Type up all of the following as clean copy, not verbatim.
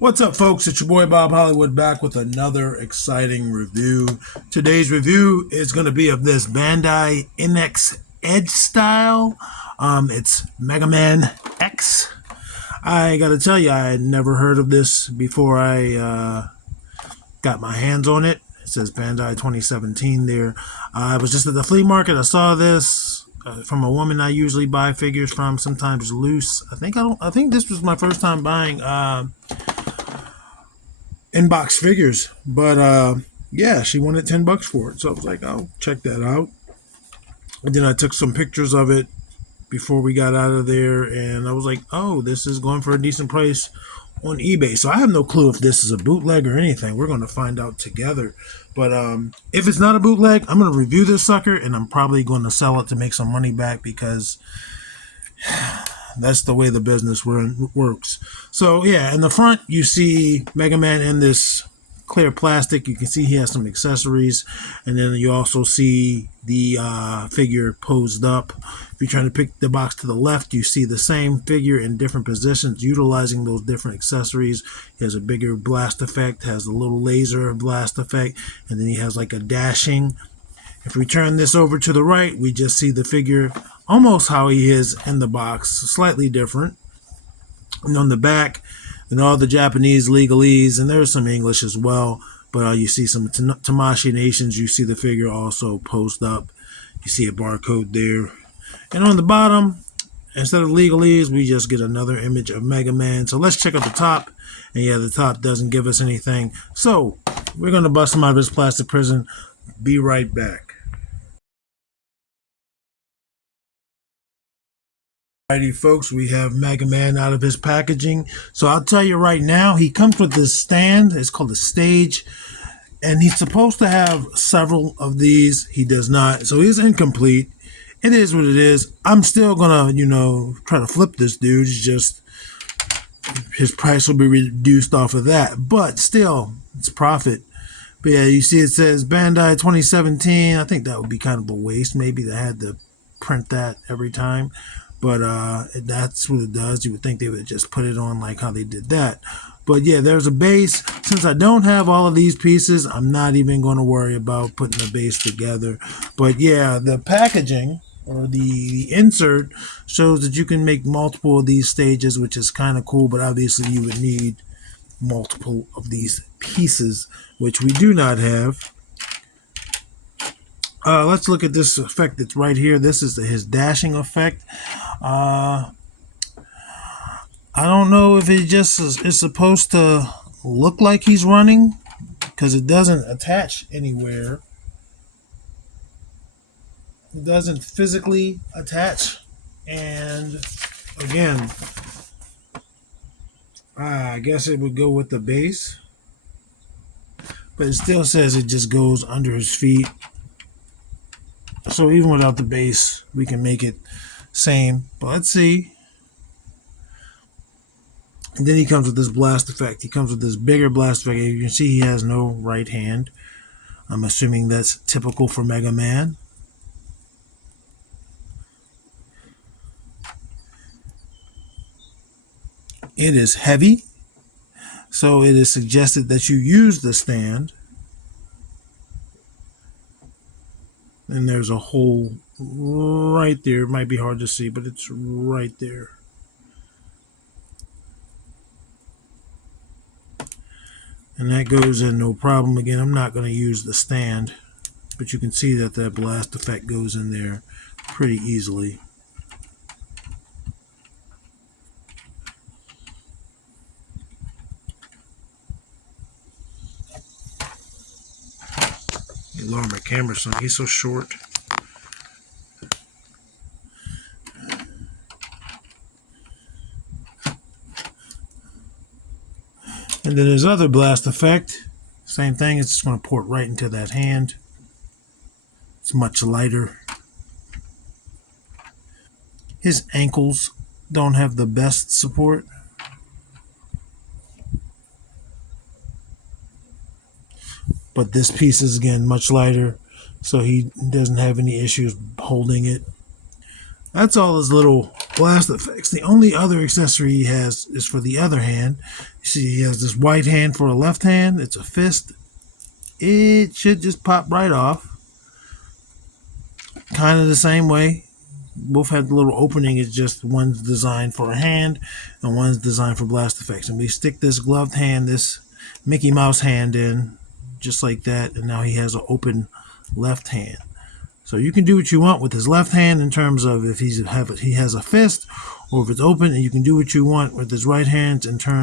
What's up, folks? It's your boy Bob Hollywood back with another exciting review. Today's review is going to be of this Bandai NX Edgestyle. It's Mega Man X. I got to tell you, I had never heard of this before I got my hands on it. It says Bandai 2017 there. I was just at the flea market. I saw this from a woman I usually buy figures from, sometimes loose. I think this was my first time buying inbox figures, but yeah, she wanted $10 for it, so I was like, I'll check that out. And then I took some pictures of it before we got out of there, and I was like, oh, this is going for a decent price on eBay. So I have no clue if this is a bootleg or anything. We're going to find out together. But if it's not a bootleg, I'm going to review this sucker, and I'm probably going to sell it to make some money back, because that's the way the business works. So yeah, in the front you see Mega Man in this clear plastic. You can see he has some accessories, and then you also see the figure posed up. If you're trying to pick the box to the left, you see the same figure in different positions, utilizing those different accessories. He has a bigger blast effect, has a little laser blast effect, and then he has like a dashing. If we turn this over to the right, we just see the figure almost how he is in the box, slightly different. And on the back, and all the Japanese legalese, and there's some English as well, but you see some Tamashii Nations. You see the figure also posed up. You see a barcode there. And on the bottom, instead of legalese, we just get another image of Mega Man. So let's check out the top. And yeah, the top doesn't give us anything. So we're going to bust him out of his plastic prison. Be right back. Alrighty, folks, we have Mega Man out of his packaging. So I'll tell you right now, he comes with this stand. It's called a stage, and he's supposed to have several of these. He does not, so he's incomplete. It is what it is. I'm still gonna, try to flip this dude. It's just his price will be reduced off of that, but still, it's profit. But yeah, you see it says Bandai 2017. I think that would be kind of a waste. Maybe they had to print that every time. But that's what it does. You would think they would just put it on like how they did that. But yeah, there's a base. Since I don't have all of these pieces, I'm not even going to worry about putting the base together. But yeah, the packaging or the insert shows that you can make multiple of these stages, which is kind of cool. But obviously you would need multiple of these pieces, which we do not have. Let's look at this effect that's right here. This is his dashing effect. I don't know if it just is supposed to look like he's running, because it doesn't attach anywhere. It doesn't physically attach. And again, I guess it would go with the base. But it still says it just goes under his feet. So even without the base, we can make it same. But let's see. And then he comes with this blast effect. He comes with this bigger blast effect. You can see he has no right hand. I'm assuming that's typical for Mega Man. It is heavy, so it is suggested that you use the stand. And there's a hole right there. It might be hard to see, but it's right there. And that goes in no problem. Again, I'm not going to use the stand, but you can see that that blast effect goes in there pretty easily. Lower my camera, son. He's so short. And then his other blast effect, same thing. It's just going to pour right into that hand. It's much lighter. His ankles don't have the best support. But this piece is, again, much lighter, so he doesn't have any issues holding it. That's all his little blast effects. The only other accessory he has is for the other hand. You see, he has this white hand for a left hand. It's a fist. It should just pop right off. Kind of the same way. Both have the little opening. It's just one's designed for a hand and one's designed for blast effects. And we stick this gloved hand, this Mickey Mouse hand in, just like that. And now he has an open left hand. So you can do what you want with his left hand in terms of if he has a fist, or if it's open, and you can do what you want with his right hand in terms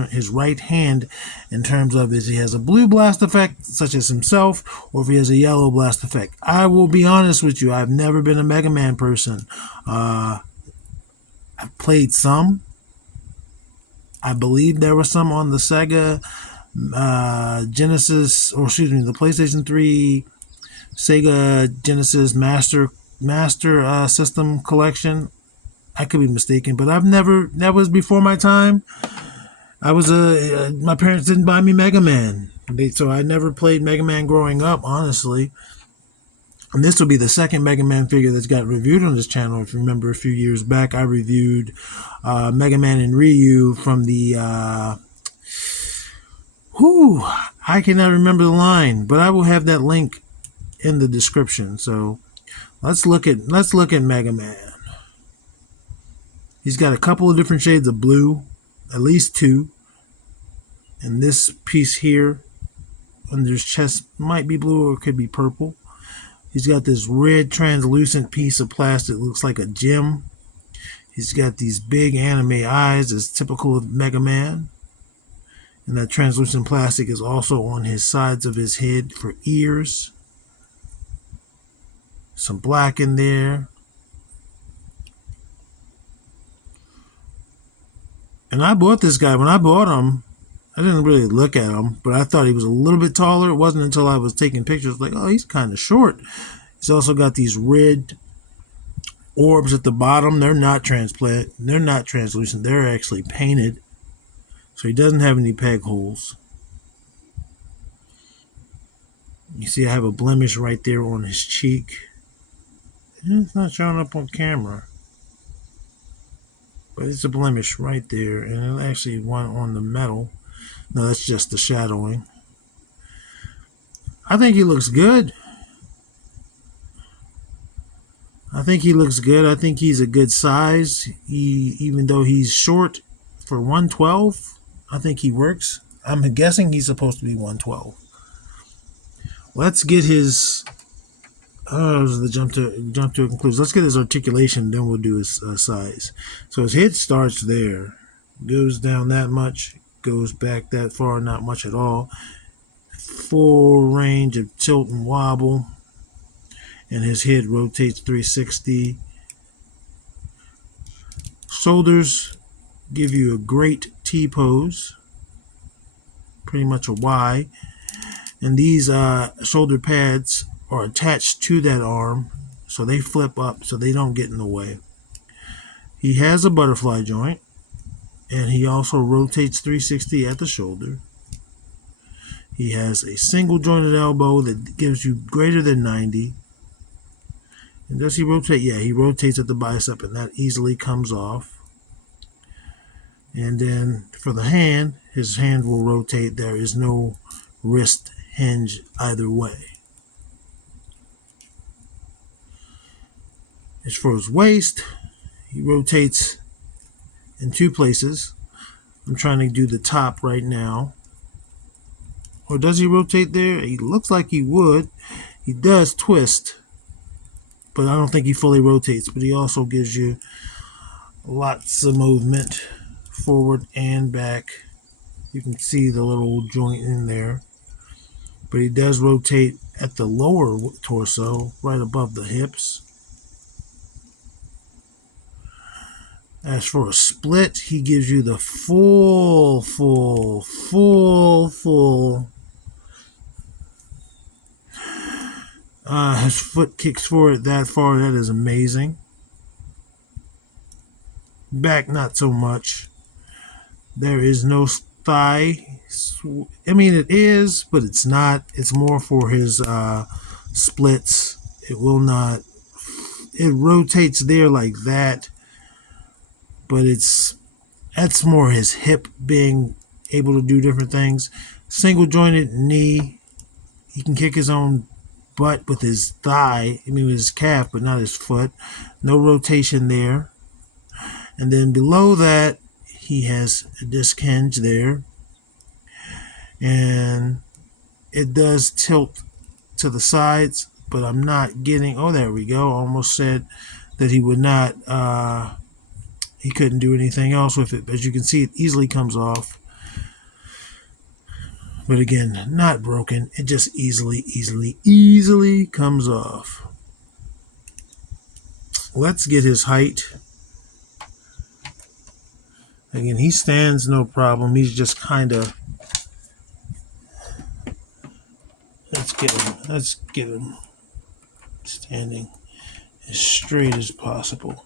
of if he has a blue blast effect, such as himself, or if he has a yellow blast effect. I will be honest with you, I've never been a Mega Man person. I've played some. I believe there were some on the Sega Genesis, or excuse me, the PlayStation 3 Sega Genesis Master System collection. I could be mistaken, but I've never. That was before my time. I was my parents didn't buy me Mega Man, so I never played Mega Man growing up, honestly. And this will be the second Mega Man figure that's got reviewed on this channel. If you remember, a few years back, I reviewed Mega Man and Ryu from the. I cannot remember the line, but I will have that link in the description. So let's look at Mega Man. He's got a couple of different shades of blue, at least two. And this piece here under his chest might be blue or it could be purple. He's got this red translucent piece of plastic, looks like a gem. He's got these big anime eyes as typical of Mega Man. And that translucent plastic is also on his sides of his head for ears. Some black in there. And I bought this guy. When I bought him, I didn't really look at him, but I thought he was a little bit taller. It wasn't until I was taking pictures like, oh, he's kind of short. He's also got these red orbs at the bottom. They're not translucent. They're actually painted. So he doesn't have any peg holes. You see I have a blemish right there on his cheek. It's not showing up on camera. But it's a blemish right there. And it actually one on the metal. No, that's just the shadowing. I think he looks good. I think he's a good size. Even though he's short for 112, I think he works. I'm guessing he's supposed to be 112. Let's get his the jump to a conclusion. Let's get his articulation, then we'll do his size. So his head starts there, goes down that much, goes back that far, not much at all. Full range of tilt and wobble, and his head rotates 360. Shoulders give you a great T pose, pretty much a Y, and these shoulder pads are attached to that arm, so they flip up so they don't get in the way. He has a butterfly joint, and he also rotates 360 at the shoulder. He has a single jointed elbow that gives you greater than 90. And does he rotate? Yeah, he rotates at the bicep, and that easily comes off. And then for the hand, his hand will rotate. There is no wrist hinge either way. As for his waist, he rotates in two places. I'm trying to do the top right now. Or does he rotate there? He looks like he would. He does twist, but I don't think he fully rotates. But he also gives you lots of movement forward and back. You can see the little joint in there. But he does rotate at the lower torso, right above the hips. As for a split, he gives you the full. His foot kicks forward that far. That is amazing. Back, not so much. There is no thigh. I mean, it is, but it's not. It's more for his splits. It will not. it rotates there like that, but that's more his hip being able to do different things. Single jointed knee, he can kick his own butt with his thigh, I mean with his calf, but not his foot. No rotation there. And then below that, he has a disc hinge there, and it does tilt to the sides, but I'm not getting, oh, there we go. Almost said that he would not, he couldn't do anything else with it. As you can see, it easily comes off. But again, not broken. It just easily comes off. Let's get his height. Again, he stands no problem. He's just kind of, let's get him standing as straight as possible.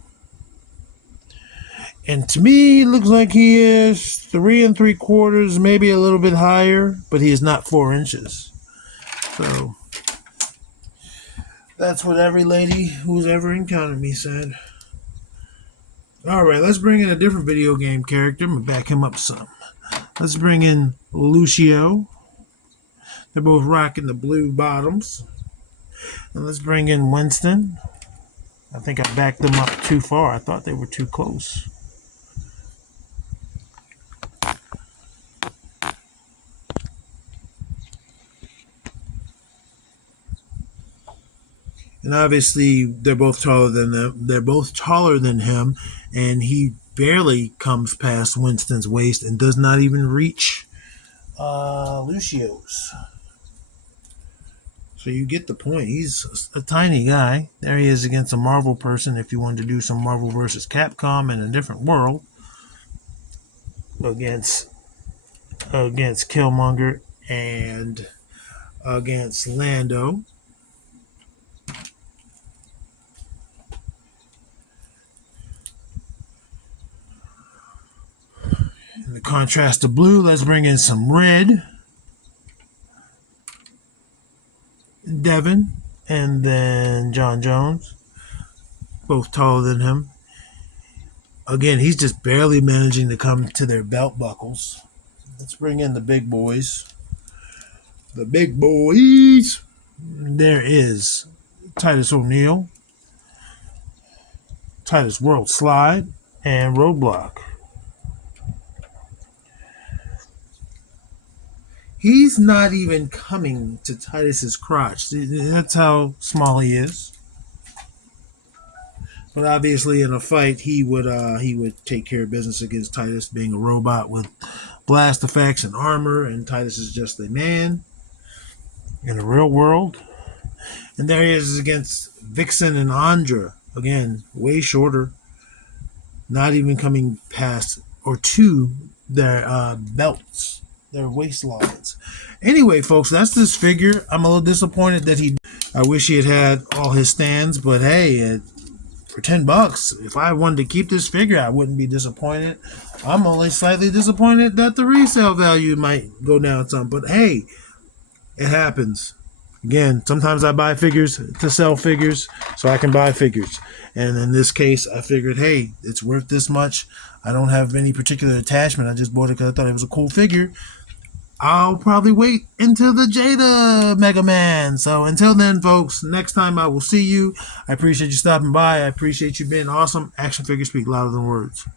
And to me, it looks like he is 3 3/4, maybe a little bit higher, but he is not 4 inches. So that's what every lady who's ever encountered me said. All right, let's bring in a different video game character. I'm going to back him up some. Let's bring in Lucio. They're both rocking the blue bottoms. And let's bring in Winston. I think I backed them up too far. I thought they were too close. And obviously, they're both taller than them. They're both taller than him, and he barely comes past Winston's waist and does not even reach Lucio's. So you get the point. He's a tiny guy. There he is against a Marvel person. If you wanted to do some Marvel versus Capcom in a different world, against Killmonger and against Lando. In the contrast to blue, let's bring in some red. Devin and then John Jones, both taller than him. Again, he's just barely managing to come to their belt buckles. Let's bring in the big boys. The big boys. There is Titus O'Neil, Titus World Slide, and Roadblock. He's not even coming to Titus's crotch. That's how small he is. But obviously, in a fight, he would take care of business against Titus, being a robot with blast effects and armor, and Titus is just a man in the real world. And there he is against Vixen and Andra. Again, way shorter, not even coming past or to their belts, their waistlines. Anyway, folks, that's this figure. I'm a little disappointed that I wish he had all his stands, but hey, for $10, if I wanted to keep this figure, I wouldn't be disappointed. I'm only slightly disappointed that the resale value might go down some, but hey, it happens. Again, sometimes I buy figures to sell figures so I can buy figures. And in this case, I figured, hey, it's worth this much. I don't have any particular attachment. I just bought it because I thought it was a cool figure. I'll probably wait until the Jada Mega Man. So until then, folks, next time I will see you. I appreciate you stopping by. I appreciate you being awesome. Action figures speak louder than words.